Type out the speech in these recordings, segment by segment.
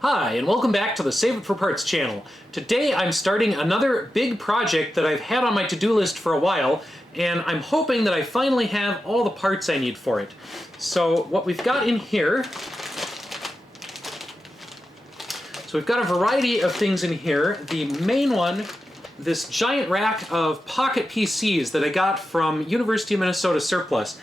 Hi, and welcome back to the Save It for Parts channel. Today I'm starting another big project that I've had on my to-do list for a while, and I'm hoping that I finally have all the parts I need for it. So what we've got in here, we've got a variety of things in here. The main one, this giant rack of Pocket PCs that I got from University of Minnesota surplus.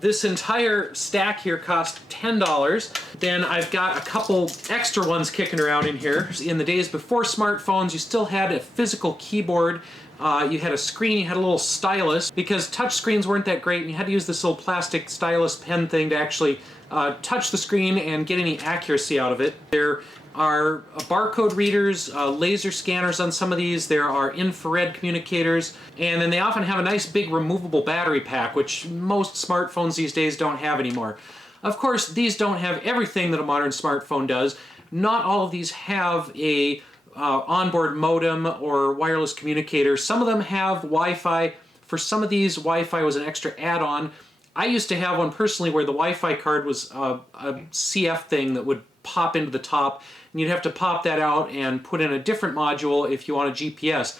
This entire stack here cost $10. Then I've got a couple extra ones kicking around in here. In the days before smartphones, you still had a physical keyboard. You had a screen, you had a little stylus, because touch screens weren't that great, and you had to use this little plastic stylus pen thing to actually touch the screen and get any accuracy out of it. There are barcode readers, laser scanners on some of these, there are infrared communicators, and then they often have a nice big removable battery pack, which most smartphones these days don't have anymore. Of course, these don't have everything that a modern smartphone does. Not all of these have a onboard modem or wireless communicator. Some of them have Wi-Fi. For some of these, Wi-Fi was an extra add-on. I used to have one personally where the Wi-Fi card was a CF thing that would pop into the top, and you'd have to pop that out and put in a different module if you want a GPS.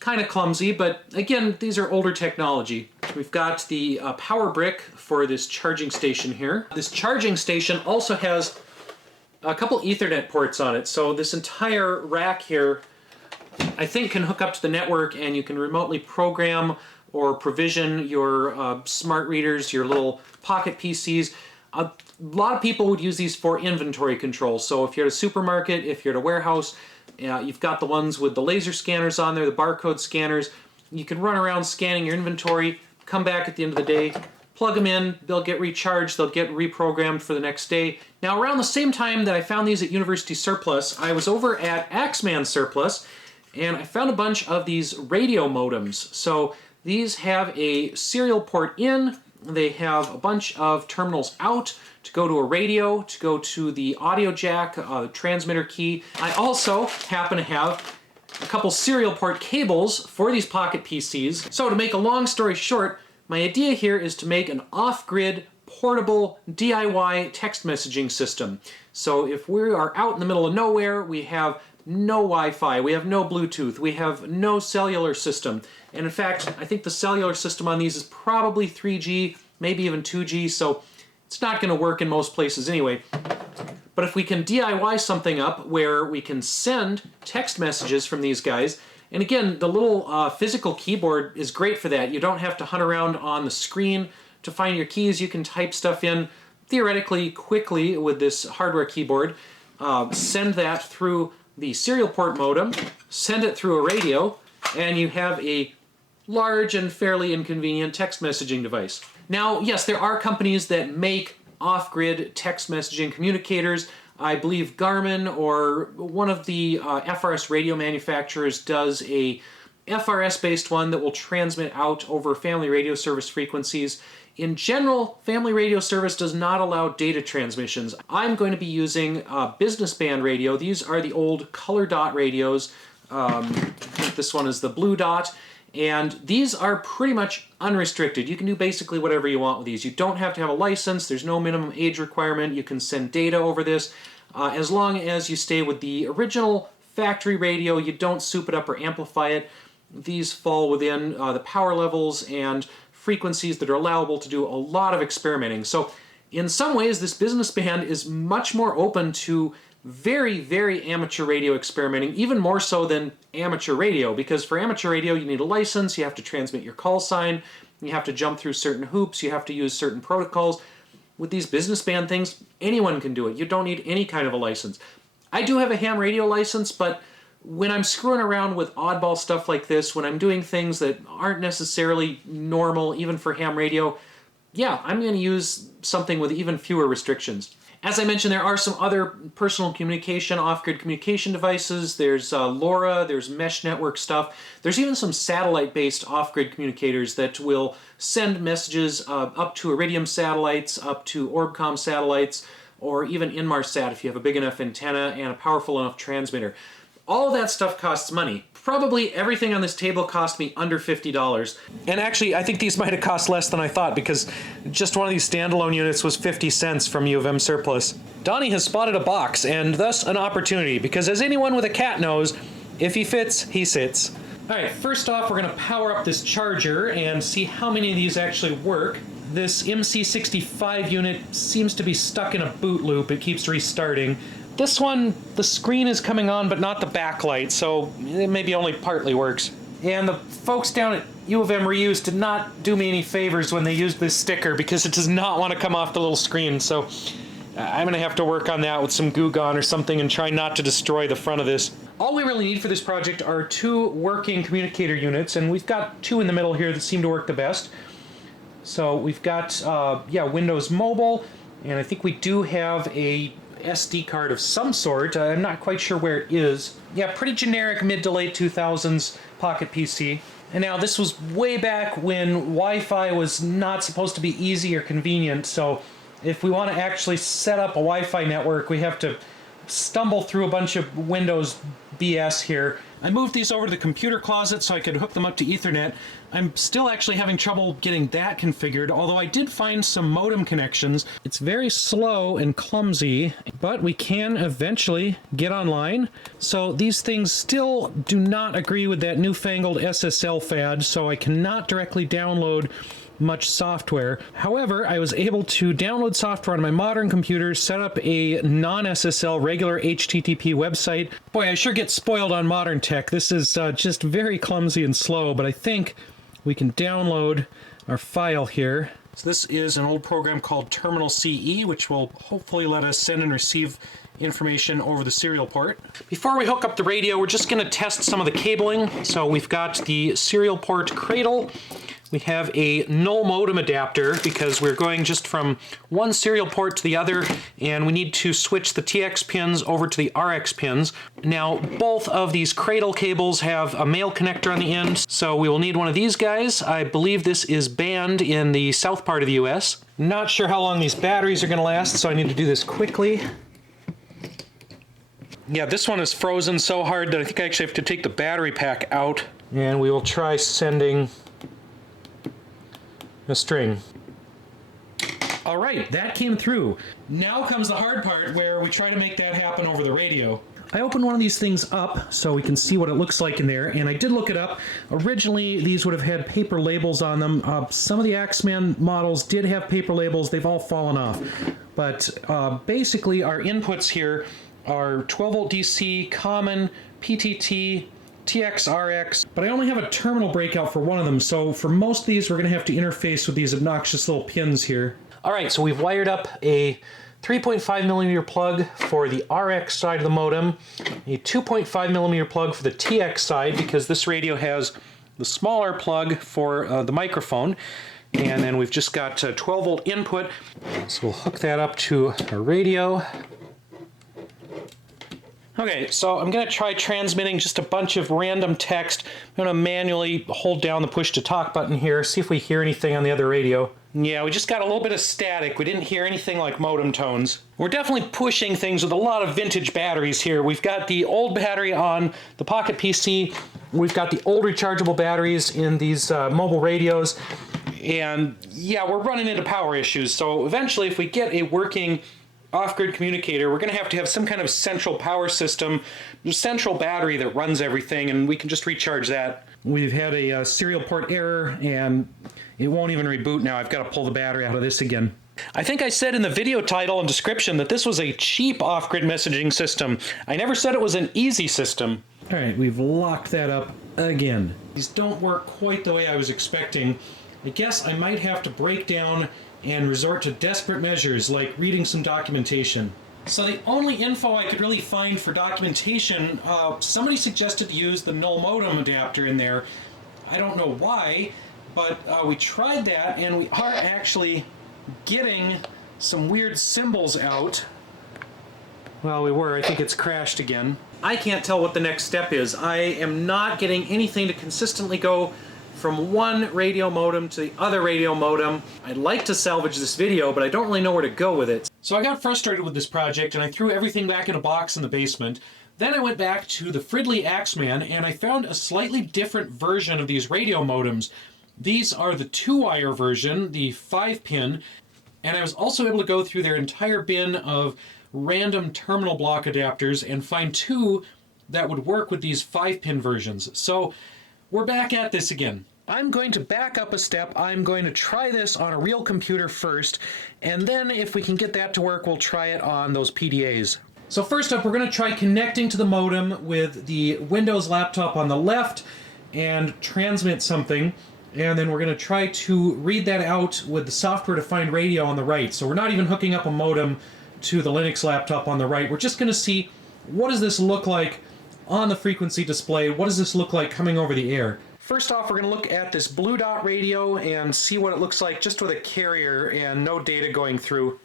Kind of clumsy, but again, these are older technology. We've got the power brick for this charging station here. This charging station also has a couple Ethernet ports on it, so this entire rack here I think can hook up to the network, and you can remotely program or provision your smart readers, your little Pocket PCs. A lot of people would use these for inventory control. So if you're at a supermarket, if you're at a warehouse, you've got the ones with the laser scanners on there, the barcode scanners. You can run around scanning your inventory, come back at the end of the day, plug them in, they'll get recharged, they'll get reprogrammed for the next day. Now, around the same time that I found these at University Surplus, I was over at Axeman Surplus, and I found a bunch of these radio modems. So these have a serial port in, they have a bunch of terminals out to go to a radio, to go to the audio jack, the transmitter key. I also happen to have a couple serial port cables for these Pocket PCs. So to make a long story short, my idea here is to make an off-grid, portable, DIY text messaging system. So if we are out in the middle of nowhere, we have no Wi-Fi, we have no Bluetooth, we have no cellular system. And in fact, I think the cellular system on these is probably 3G, maybe even 2G, so it's not going to work in most places anyway. But if we can DIY something up where we can send text messages from these guys, and again, the little physical keyboard is great for that. You don't have to hunt around on the screen to find your keys. You can type stuff in theoretically quickly with this hardware keyboard, send that through the serial port modem, send it through a radio, and you have a large and fairly inconvenient text messaging device. Now, yes, there are companies that make off-grid text messaging communicators. I believe Garmin or one of the FRS radio manufacturers does a FRS-based one that will transmit out over family radio service frequencies. In general, family radio service does not allow data transmissions. I'm going to be using business band radio. These are the old color dot radios. I think this one is the blue dot. And these are pretty much unrestricted. You can do basically whatever you want with these. You don't have to have a license. There's no minimum age requirement. You can send data over this. As long as you stay with the original factory radio, you don't soup it up or amplify it. These fall within the power levels and frequencies that are allowable to do a lot of experimenting. So in some ways, this business band is much more open to very, very amateur radio experimenting, even more so than amateur radio, because for amateur radio, you need a license, you have to transmit your call sign, you have to jump through certain hoops, you have to use certain protocols. With these business band things, anyone can do it. You don't need any kind of a license. I do have a ham radio license, but when I'm screwing around with oddball stuff like this, when I'm doing things that aren't necessarily normal, even for ham radio, yeah, I'm going to use something with even fewer restrictions. As I mentioned, there are some other personal communication, off-grid communication devices. There's LoRa, there's mesh network stuff. There's even some satellite-based off-grid communicators that will send messages up to Iridium satellites, up to Orbcomm satellites, or even Inmarsat if you have a big enough antenna and a powerful enough transmitter. All of that stuff costs money. Probably everything on this table cost me under $50. And actually, I think these might have cost less than I thought, because just one of these standalone units was 50 cents from U of M Surplus. Donnie has spotted a box, and thus an opportunity, because as anyone with a cat knows, if he fits, he sits. Alright, first off, we're going to power up this charger and see how many of these actually work. This MC65 unit seems to be stuck in a boot loop. It keeps restarting. This one, the screen is coming on, but not the backlight, so it maybe only partly works. And the folks down at U of M Reuse did not do me any favors when they used this sticker, because it does not want to come off the little screen, so I'm going to have to work on that with some Goo Gone or something and try not to destroy the front of this. All we really need for this project are 2 working communicator units, and we've got 2 in the middle here that seem to work the best. So we've got, Windows Mobile, and I think we do have a SD card of some sort. I'm not quite sure where it is. Yeah, pretty generic mid to late 2000s Pocket PC. And now this was way back when Wi-Fi was not supposed to be easy or convenient, so if we want to actually set up a Wi-Fi network, we have to stumble through a bunch of Windows BS here. I moved these over to the computer closet so I could hook them up to Ethernet. I'm still actually having trouble getting that configured, although I did find some modem connections. It's very slow and clumsy, but we can eventually get online. So these things still do not agree with that newfangled SSL fad, so I cannot directly download much software. However, I was able to download software on my modern computer, set up a non-SSL regular HTTP website. Boy, I sure get spoiled on modern tech. This is just very clumsy and slow, but I think we can download our file here. So this is an old program called Terminal CE, which will hopefully let us send and receive information over the serial port. Before we hook up the radio, we're just going to test some of the cabling. So we've got the serial port cradle. We have a null modem adapter because we're going just from one serial port to the other, and we need to switch the TX pins over to the RX pins. Now, both of these cradle cables have a male connector on the end, so we will need one of these guys. I believe this is banned in the south part of the US. Not sure how long these batteries are going to last, so I need to do this quickly. Yeah, this one is frozen so hard that I think I actually have to take the battery pack out, and we will try sending a string. All right, that came through. Now comes the hard part where we try to make that happen over the radio. I opened one of these things up so we can see what it looks like in there, and I did look it up. Originally, these would have had paper labels on them. Some of the Axeman models did have paper labels. They've all fallen off. But basically, our inputs here are 12-volt DC, common, PTT, TX-RX, but I only have a terminal breakout for one of them, so for most of these we're going to have to interface with these obnoxious little pins here. Alright, so we've wired up a 3.5mm plug for the RX side of the modem, a 2.5mm plug for the TX side, because this radio has the smaller plug for the microphone, and then we've just got a 12-volt input, so we'll hook that up to our radio. Okay, so I'm going to try transmitting just a bunch of random text. I'm going to manually hold down the push to talk button here, see if we hear anything on the other radio. Yeah, we just got a little bit of static. We didn't hear anything like modem tones. We're definitely pushing things with a lot of vintage batteries here. We've got the old battery on the Pocket PC. We've got the old rechargeable batteries in these mobile radios. And yeah, we're running into power issues. So eventually, if we get a working off-grid communicator, we're going to have some kind of central power system, central battery that runs everything, and we can just recharge that. We've had a serial port error, and it won't even reboot now. I've got to pull the battery out of this again. I think I said in the video title and description that this was a cheap off-grid messaging system. I never said it was an easy system. All right, we've locked that up again. These don't work quite the way I was expecting. I guess I might have to break down and resort to desperate measures like reading some documentation. So the only info I could really find for documentation, somebody suggested to use the null modem adapter in there. I don't know why, but we tried that and we are actually getting some weird symbols out. Well, we were. I think it's crashed again. I can't tell what the next step is. I am not getting anything to consistently go from one radio modem to the other radio modem. I'd like to salvage this video, but I don't really know where to go with it. So I got frustrated with this project and I threw everything back in a box in the basement. Then I went back to the Fridley Axeman and I found a slightly different version of these radio modems. These are the 2-wire version, the 5-pin, and I was also able to go through their entire bin of random terminal block adapters and find 2 that would work with these 5-pin versions. So we're back at this again. I'm going to back up a step. I'm going to try this on a real computer first, and then if we can get that to work, we'll try it on those PDAs. So first up, we're going to try connecting to the modem with the Windows laptop on the left and transmit something, and then we're going to try to read that out with the software-defined radio on the right. So we're not even hooking up a modem to the Linux laptop on the right. We're just going to see, what does this look like on the frequency display? What does this look like coming over the air? First off, we're going to look at this blue dot radio and see what it looks like just with a carrier and no data going through.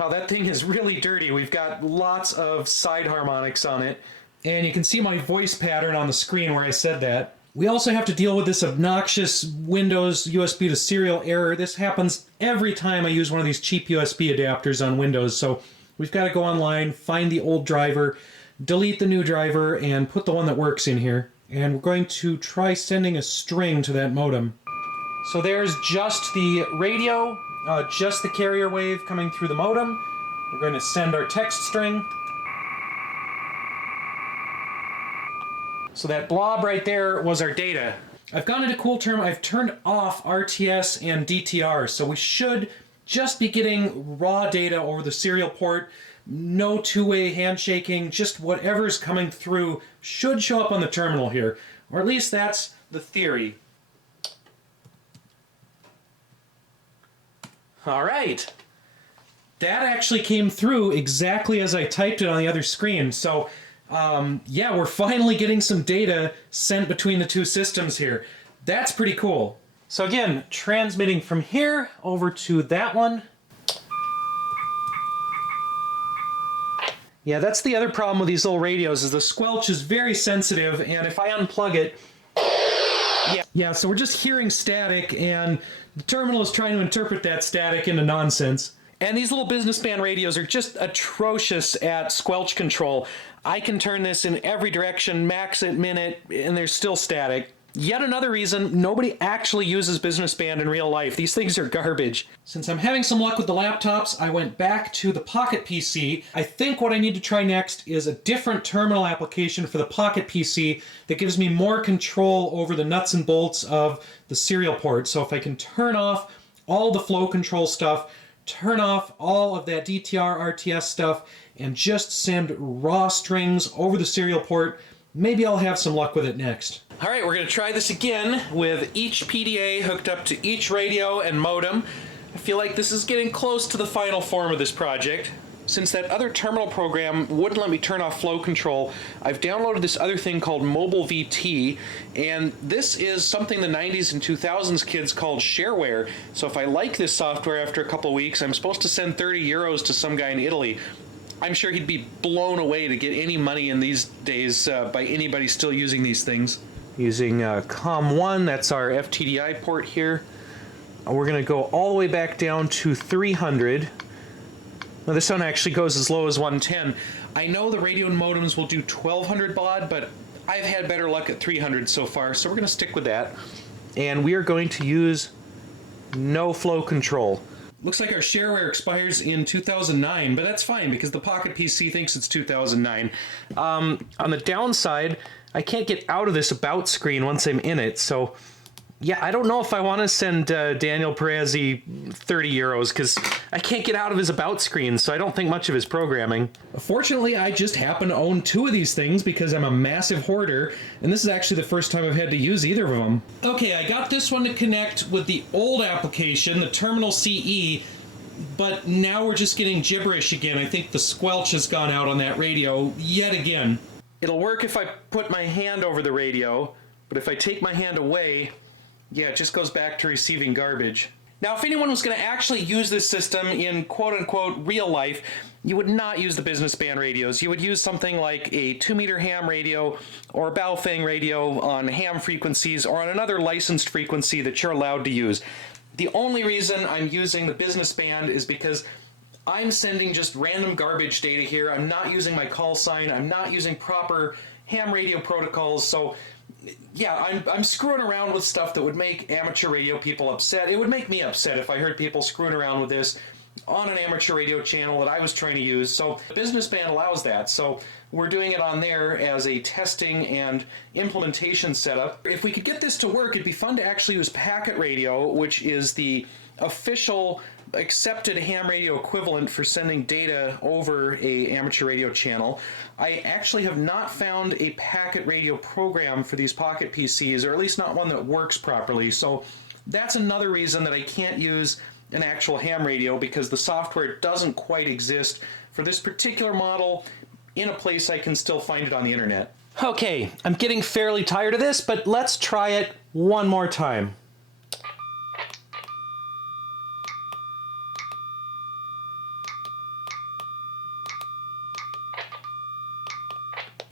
Wow, that thing is really dirty. We've got lots of side harmonics on it. And you can see my voice pattern on the screen where I said that. We also have to deal with this obnoxious Windows USB to serial error. This happens every time I use one of these cheap USB adapters on Windows. So we've got to go online, find the old driver, delete the new driver, and put the one that works in here. And we're going to try sending a string to that modem. So there's just the radio, just the carrier wave coming through the modem. We're going to send our text string. So that blob right there was our data. I've gone into Cool Term, I've turned off RTS and DTR, so we should just be getting raw data over the serial port. No two-way handshaking, just whatever's coming through should show up on the terminal here. Or at least that's the theory. Alright. That actually came through exactly as I typed it on the other screen. So, yeah, we're finally getting some data sent between the two systems here. That's pretty cool. So again, transmitting from here over to that one. Yeah, that's the other problem with these little radios, is the squelch is very sensitive, and if I unplug it, yeah, so we're just hearing static, and the terminal is trying to interpret that static into nonsense. And these little business band radios are just atrocious at squelch control. I can turn this in every direction, max it, min it, and there's still static. Yet another reason nobody actually uses business band in real life. These things are garbage. Since I'm having some luck with the laptops, I went back to the Pocket PC. I think what I need to try next is a different terminal application for the Pocket PC that gives me more control over the nuts and bolts of the serial port. So if I can turn off all the flow control stuff, turn off all of that DTR, RTS stuff, and just send raw strings over the serial port, maybe I'll have some luck with it next. All right, we're going to try this again with each PDA hooked up to each radio and modem. I feel like this is getting close to the final form of this project. Since that other terminal program wouldn't let me turn off flow control, I've downloaded this other thing called Mobile VT, and this is something the 90s and 2000s kids called shareware. So if I like this software after a couple weeks, I'm supposed to send 30 euros to some guy in Italy. I'm sure he'd be blown away to get any money in these days by anybody still using these things. Using COM1, that's our FTDI port here. We're going to go all the way back down to 300. Now this one actually goes as low as 110. I know the radio and modems will do 1200 baud, but I've had better luck at 300 so far, so we're going to stick with that. And we are going to use no flow control. Looks like our shareware expires in 2009, but that's fine because the Pocket PC thinks it's 2009. On the downside, I can't get out of this about screen once I'm in it, so yeah, I don't know if I want to send Daniel Perazzi 30 euros because I can't get out of his about screen, so I don't think much of his programming. Fortunately, I just happen to own 2 of these things because I'm a massive hoarder, and this is actually the first time I've had to use either of them. Okay, I got this one to connect with the old application, the Terminal CE, but now we're just getting gibberish again. I think the squelch has gone out on that radio yet again. It'll work if I put my hand over the radio, but if I take my hand away, yeah, it just goes back to receiving garbage. Now, if anyone was going to actually use this system in quote-unquote real life, you would not use the business band radios. You would use something like a 2-meter ham radio or a Baofeng radio on ham frequencies or on another licensed frequency that you're allowed to use. The only reason I'm using the business band is because I'm sending just random garbage data here. I'm not using my call sign. I'm not using proper ham radio protocols. So yeah, I'm screwing around with stuff that would make amateur radio people upset. It would make me upset if I heard people screwing around with this on an amateur radio channel that I was trying to use. So the business band allows that. So we're doing it on there as a testing and implementation setup. If we could get this to work, it'd be fun to actually use packet radio, which is the official accepted ham radio equivalent for sending data over a amateur radio channel. I actually have not found a packet radio program for these Pocket PCs, or at least not one that works properly. So that's another reason that I can't use an actual ham radio, because the software doesn't quite exist for this particular model in a place I can still find it on the internet. Okay, I'm getting fairly tired of this, but let's try it one more time.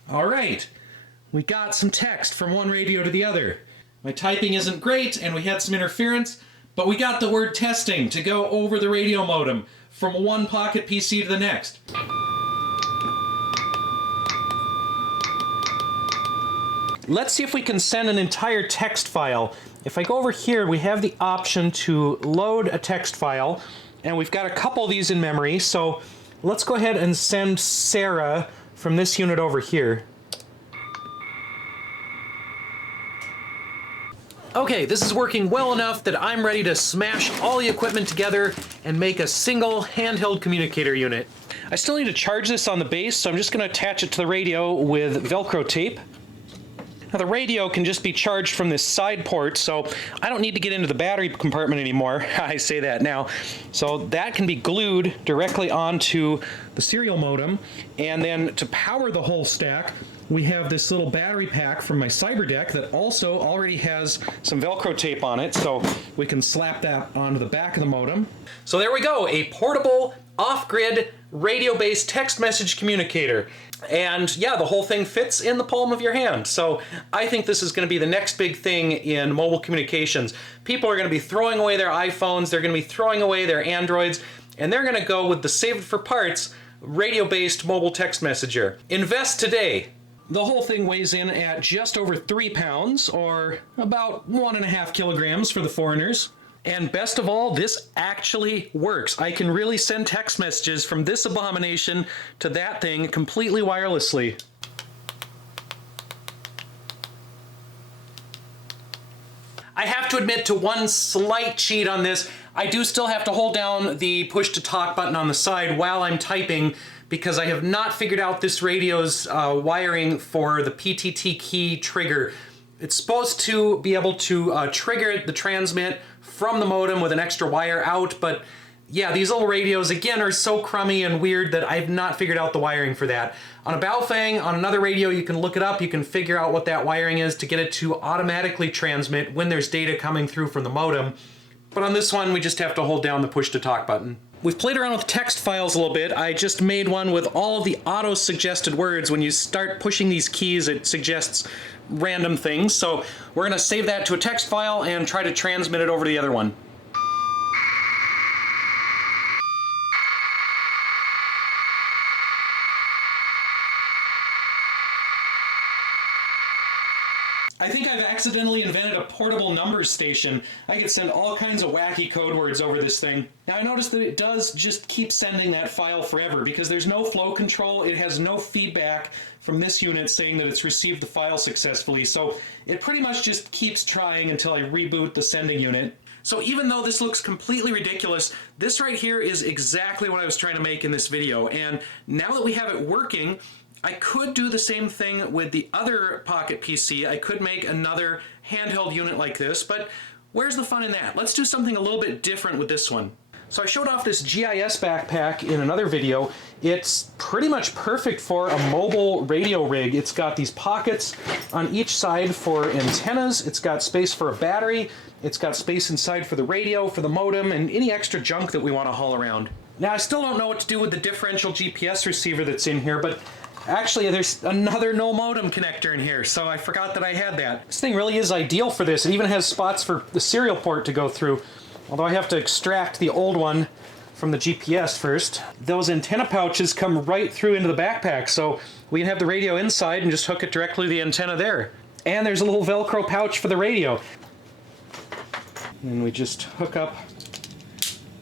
All right, we got some text from one radio to the other. My typing isn't great, and we had some interference, but we got the word testing to go over the radio modem from one Pocket PC to the next. Let's see if we can send an entire text file. If I go over here, we have the option to load a text file, and we've got a couple of these in memory, so let's go ahead and send Sarah from this unit over here. Okay, this is working well enough that I'm ready to smash all the equipment together and make a single handheld communicator unit. I still need to charge this on the base, so I'm just going to attach it to the radio with Velcro tape. Now the radio can just be charged from this side port, so I don't need to get into the battery compartment anymore. I say that now. So that can be glued directly onto the serial modem, and then to power the whole stack, we have this little battery pack from my CyberDeck that also already has some Velcro tape on it, so we can slap that onto the back of the modem. So there we go, a portable, off-grid, radio-based text message communicator. And yeah, the whole thing fits in the palm of your hand. So I think this is going to be the next big thing in mobile communications. People are going to be throwing away their iPhones, they're going to be throwing away their Androids, and they're going to go with the save it for parts radio-based mobile text messenger. Invest today. The whole thing weighs in at just over 3 pounds, or about 1.5 kilograms for the foreigners. And best of all, this actually works. I can really send text messages from this abomination to that thing completely wirelessly. I have to admit to one slight cheat on this. I do still have to hold down the push to talk button on the side while I'm typing, because I have not figured out this radio's wiring for the PTT key trigger. It's supposed to be able to trigger the transmit from the modem with an extra wire out, but yeah, these little radios, again, are so crummy and weird that I've not figured out the wiring for that. On a Baofeng, on another radio, you can look it up, you can figure out what that wiring is to get it to automatically transmit when there's data coming through from the modem. But on this one, we just have to hold down the push to talk button. We've played around with text files a little bit. I just made one with all of the auto-suggested words. When you start pushing these keys, it suggests random things. So we're going to save that to a text file and try to transmit it over to the other one. I think I've accidentally invented a portable numbers station. I could send all kinds of wacky code words over this thing. Now I noticed that it does just keep sending that file forever because there's no flow control. It has no feedback from this unit saying that it's received the file successfully. So it pretty much just keeps trying until I reboot the sending unit. So even though this looks completely ridiculous, this right here is exactly what I was trying to make in this video. And now that we have it working, I could do the same thing with the other Pocket PC. I could make another handheld unit like this, but where's the fun in that? Let's do something a little bit different with this one. So I showed off this GIS backpack in another video. It's pretty much perfect for a mobile radio rig. It's got these pockets on each side for antennas. It's got space for a battery. It's got space inside for the radio, for the modem, and any extra junk that we want to haul around. Now I still don't know what to do with the differential GPS receiver that's in here, but actually, there's another no modem connector in here, so I forgot that I had that. This thing really is ideal for this. It even has spots for the serial port to go through, although I have to extract the old one from the GPS first. Those antenna pouches come right through into the backpack, so we can have the radio inside and just hook it directly to the antenna there. And there's a little Velcro pouch for the radio. And we just hook up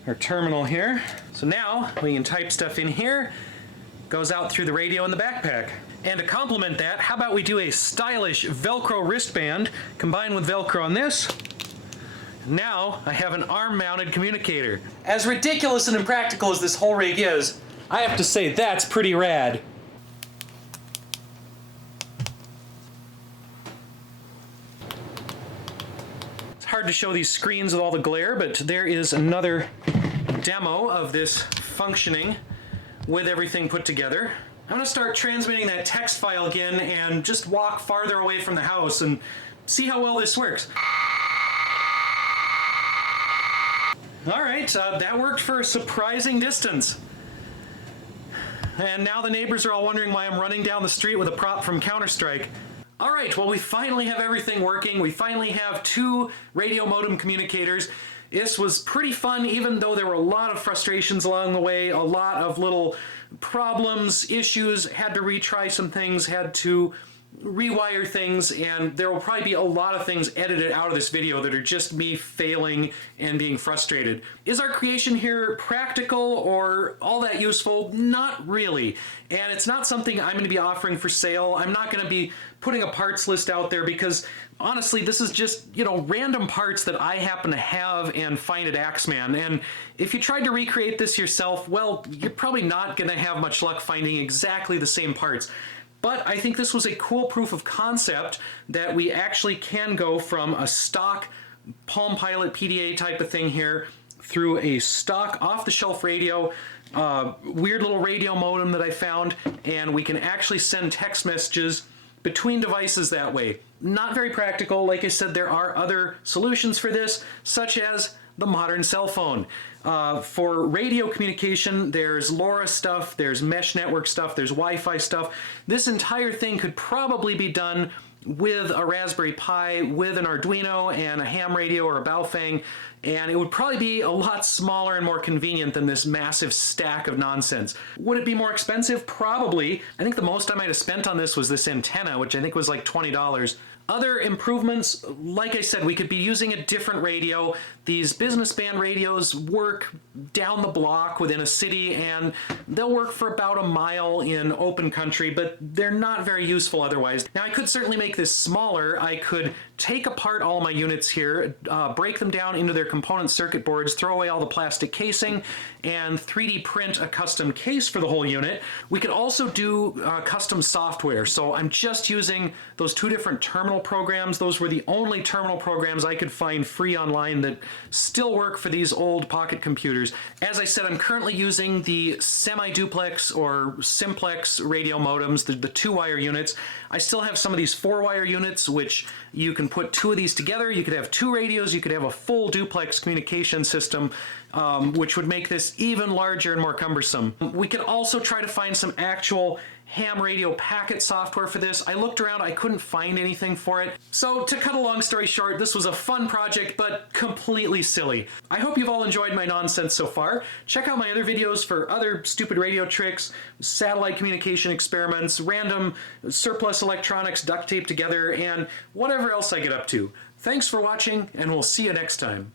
our terminal here. So now we can type stuff in here, goes out through the radio in the backpack. And to complement that, how about we do a stylish Velcro wristband combined with Velcro on this. Now I have an arm-mounted communicator. As ridiculous and impractical as this whole rig is, I have to say that's pretty rad. It's hard to show these screens with all the glare, but there is another demo of this functioning with everything put together. I'm going to start transmitting that text file again and just walk farther away from the house and see how well this works. Alright, that worked for a surprising distance. And now the neighbors are all wondering why I'm running down the street with a prop from Counter-Strike. Alright, well we finally have everything working. We finally have 2 radio modem communicators. This was pretty fun, even though there were a lot of frustrations along the way, a lot of little problems, issues, had to retry some things, had to rewire things, and there will probably be a lot of things edited out of this video that are just me failing and being frustrated. Is our creation here practical or all that useful? Not really. And it's not something I'm going to be offering for sale. I'm not going to be putting a parts list out there because honestly, this is just, you know, random parts that I happen to have and find at Axeman. And if you tried to recreate this yourself, well, you're probably not going to have much luck finding exactly the same parts. But I think this was a cool proof of concept that we actually can go from a stock Palm Pilot PDA type of thing here through a stock off-the-shelf radio, weird little radio modem that I found, and we can actually send text messages between devices that way. Not very practical. Like I said, there are other solutions for this, such as the modern cell phone. For radio communication, there's LoRa stuff, there's mesh network stuff, there's Wi-Fi stuff. This entire thing could probably be done with a Raspberry Pi, with an Arduino and a ham radio or a Baofeng, and it would probably be a lot smaller and more convenient than this massive stack of nonsense. Would it be more expensive? Probably. I think the most I might have spent on this was this antenna, which I think was like $20. Other improvements, like I said, we could be using a different radio. These business band radios work down the block within a city, and they'll work for about a mile in open country, but they're not very useful otherwise. Now, I could certainly make this smaller. I could take apart all my units here, break them down into their component circuit boards, throw away all the plastic casing, and 3D print a custom case for the whole unit. We could also do custom software. So I'm just using those 2 different terminal programs. Those were the only terminal programs I could find free online that still work for these old Pocket computers. As I said, I'm currently using the semi-duplex or simplex radio modems, the 2-wire units. I still have some of these 4-wire units, which you can put 2 of these together. You could have 2 radios, you could have a full duplex communication system, which would make this even larger and more cumbersome. We could also try to find some actual ham radio packet software for this. I looked around, I couldn't find anything for it. So to cut a long story short, this was a fun project, but completely silly. I hope you've all enjoyed my nonsense so far. Check out my other videos for other stupid radio tricks, satellite communication experiments, random surplus electronics duct taped together, and whatever else I get up to. Thanks for watching, and we'll see you next time.